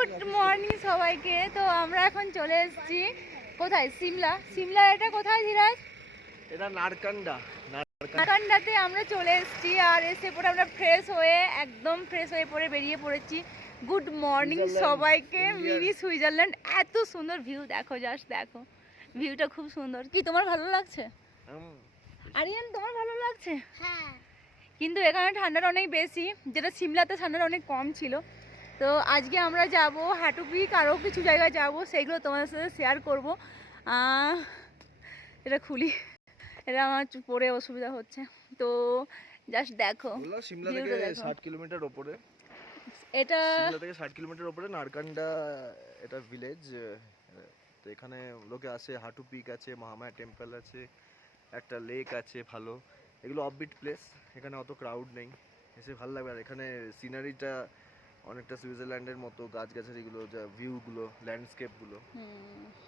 Good morning সবাইকে। তো আমরা এখন চলে এসেছি কোথায়? সিমলা। সিমলা এটা কোথায় ধীরাজ? এটা নারকান্ডা। নারকান্ডাতে আমরা চলে এসেছি, আর এসে পরে আমরা ফ্রেশ হয়ে একদম ফ্রেশ হয়ে পরে বেরিয়ে পড়েছি। গুড মর্নিং সবাইকে। মিনি সুইজারল্যান্ড, এত সুন্দর ভিউ, দেখো জাস্ট দেখো, ভিউটা খুব সুন্দর। কি তোমার ভালো লাগছে? আরিয়ান তোমার ভালো লাগছে? হ্যাঁ, কিন্তু এখানে ঠান্ডাটা অনেক বেশি, যেটা সিমলাতে ঠান্ডাটা অনেক কম ছিল। তো আজকে আমরা যাব হাঁটু পিক, আরও কিছু জায়গায় যাব, সেগুলো তোমাদের সাথে শেয়ার করব। এটা খুলি, এটা আমার পরে অসুবিধা হচ্ছে। তো জাস্ট দেখো, সিমলা থেকে 60 কিলোমিটার উপরে, এটা সিমলা থেকে 60 কিলোমিটার উপরে নারকান্ডা এটা ভিলেজ। তো এখানে লোকে আসে, হাঁটু পিক আছে, মহামায়া টেম্পল আছে, একটা লেক আছে ভালো। এগুলো অফবিট প্লেস, এখানে অত ক্রাউড নেই, এসে ভালো লাগবে। আর এখানে সিনারিটা অনেকটা সুইজারল্যান্ডের মতো, গাছগাছালিগুলো, যা ভিউগুলো, ল্যান্ডস্কেপগুলো,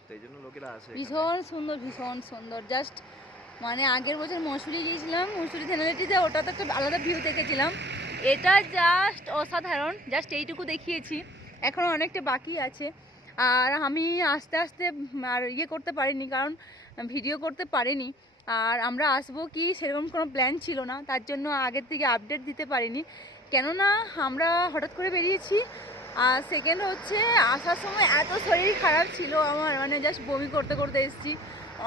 সেই জন্য লোকেরা আসে। ভীষণ সুন্দর, ভীষণ সুন্দর। জাস্ট মানে আগের বছর মসুরি গিয়েছিলাম, মসুরি সেনালিটিতে, ওটা তো একটা আলাদা ভিউ দেখেছিলাম। এটা জাস্ট অসাধারণ। জাস্ট এইটুকু দেখিয়েছি, এখনও অনেকটা বাকি আছে। আর আমি আস্তে আস্তে আর করতে পারিনি, কারণ ভিডিও করতে পারিনি। আর আমরা আসবো কি সেরকম কোনো প্ল্যান ছিল না, তার জন্য আগের থেকে আপডেট দিতে পারিনি। কেননা আমরা হঠাৎ করে বেরিয়েছি। আর সেকেন্ড হচ্ছে, আসার সময় এত শরীর খারাপ ছিল আমার, মানে জাস্ট বমি করতে করতে এসেছি।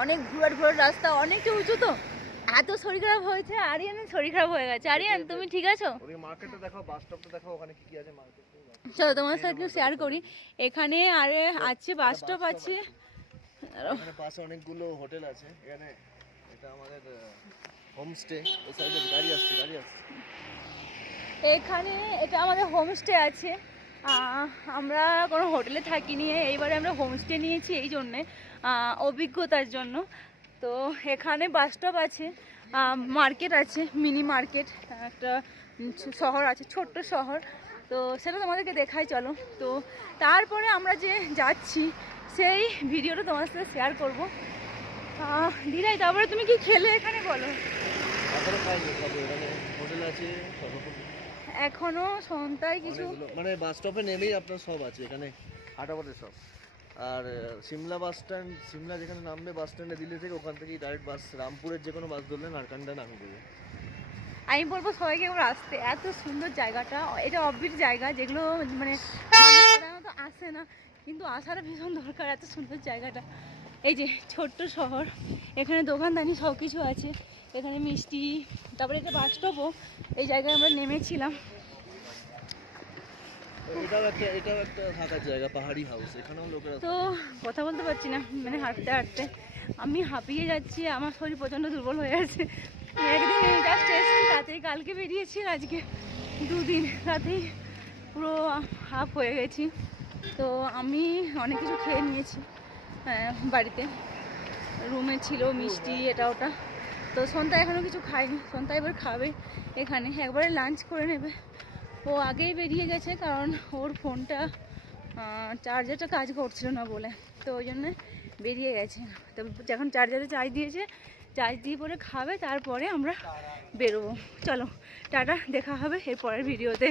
অনেক ঘোরার রাস্তা, অনেকটা উঁচু, তো এত শরীর খারাপ হয়েছে। আরিয়ানের শরীর খারাপ হয়ে গেছে। আরিয়ান তুমি ঠিক আছো? মার্কেটে দেখো, বাস স্টপটা দেখো, ওখানে কি কি আছে মার্কেটে। চলো তোমার সাথে একটু শেয়ার করি। এখানে আরে আছে, বাস স্টপ আছে, এখানে পাশে অনেকগুলো হোটেল আছে। এখানে এটা আমাদের হোমস্টে। ওই সাইডে গাড়ি আসছে। এখানে এটা আমাদের হোমস্টে আছে। আমরা কোনো হোটেলে থাকিনি, এইবারে আমরা হোমস্টে নিয়েছি এই জন্যে, অভিজ্ঞতার জন্য। তো এখানে বাস স্টপ আছে, মার্কেট আছে, মিনি মার্কেট, একটা শহর আছে, ছোট্ট শহর। তো সেটা তোমাদেরকে দেখাই, চলো। তো তারপরে আমরা যে যাচ্ছি সেই ভিডিওটা তোমার সাথে শেয়ার করবো। দিদাই, তারপরে তুমি কি খেলে এখানে বলো? এখনো সন্ধ্যায় কিছু, মানে বাস স্টপে নেমেই আপনার সব আছে এখানে, হাঁটাপথে সব। আর সিমলা বাস স্ট্যান্ড, সিমলা যেখানে নামবে বাস স্ট্যান্ডে দিল্লি থেকে, ওখান থেকেই ডাইরেক্ট বাস, রামপুরের যে কোনো বাস ধরলে নারকান্ডা নামিয়ে দেবে। আমি বলবো সবাইকে এবার আসতে, এত সুন্দর জায়গাটা। এটা অফবিট জায়গা, যেগুলো মানে মানুষ সাধারণত আসে না, কিন্তু আসার ভীষণ দরকার, এত সুন্দর জায়গাটা। এই যে ছোট্ট শহর, এখানে দোকানদানি সব কিছু আছে, এখানে মিষ্টি, তারপরে এটা বাস স্টপও, এই জায়গায় আমরা নেমেছিলাম। এটাও একটা থাকার জায়গা, পাহাড়ি হাউস, এখানেও লোকেরা। তো কথা বলতে পারছি না, মানে হাঁটতে হাঁটতে আমি হাঁপিয়ে যাচ্ছি, আমার শরীর প্রচণ্ড দুর্বল হয়ে আছে। একদিন জাস্ট এসেছি, রাতেই কালকে বেরিয়েছি, আজকে 2 দিন রাতেই পুরো হাফ হয়ে গেছি। তো আমি অনেক কিছু খেয়ে নিয়েছি বাড়িতে, রুমে ছিল মিষ্টি, এটা ওটা। তো সন্ধ্যা এখনও কিছু খাইনি, সন্ধ্যা এবার খাবে এখানে, একবারে লাঞ্চ করে নেবে। ও আগেই বেরিয়ে গেছে, কারণ ওর ফোনটা চার্জারটা কাজ করছিল না বলে, তো ওই জন্যে বেরিয়ে গেছে। তো যখন চার্জারে চার্জ দিয়েছে, চার্জ দিয়ে পরে খাবে, তারপরে আমরা বেরোবো। চলো টাটা, দেখা হবে এর পরের ভিডিওতে।